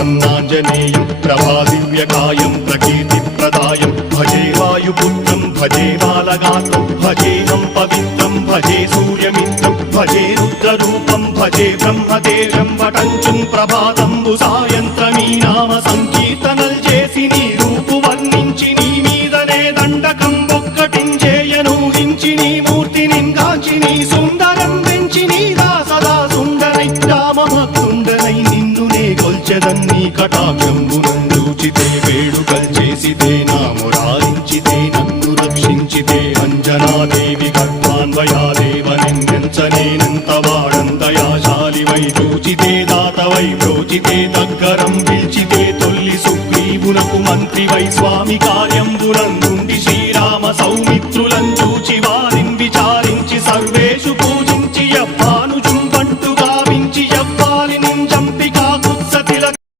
प्रसन्नाञ्जनेयं प्रभादिव्यकायं प्रकीर्तिप्रदायं भजे वायुपुत्रं भजे बालगात्रं भजेऽहं पवित्रं भजे सूर्यमित्रं भजे रुद्ररूपं भजे ब्रह्मदेवं वटञ्चुं प्रभाతంబు సాయంత్రమీ నామ సంకీర్తనల్ చేసి నీ రూపు వర్ణించి నీ మీదనే దండకం ఒక్కటించేయను హించి నీ మూర్తిని గాంచి నీ సుందరం వెంచి నీ దాసదా సుందరై రామభక్తుండనై నిన్నునే కొల్చెదన్ని కటాక్షంబునందూచితే వేడుకల్ చేసితే నా మురారించితే నన్ను రక్షించితే అంజనాదేవి గర్భాన్వయాదేవనెంచనేనంత వాడంతయాశాలివై చూచితే దాతవై ప్రోచితే దగ్గరం పిలిచితే తొల్లి సుగ్రీవునకు మంత్రివై స్వామి కార్యంబునందుండి శ్రీరామ సౌమిత్రులం చూచి వారిని విచారించి సర్వేషు పూజ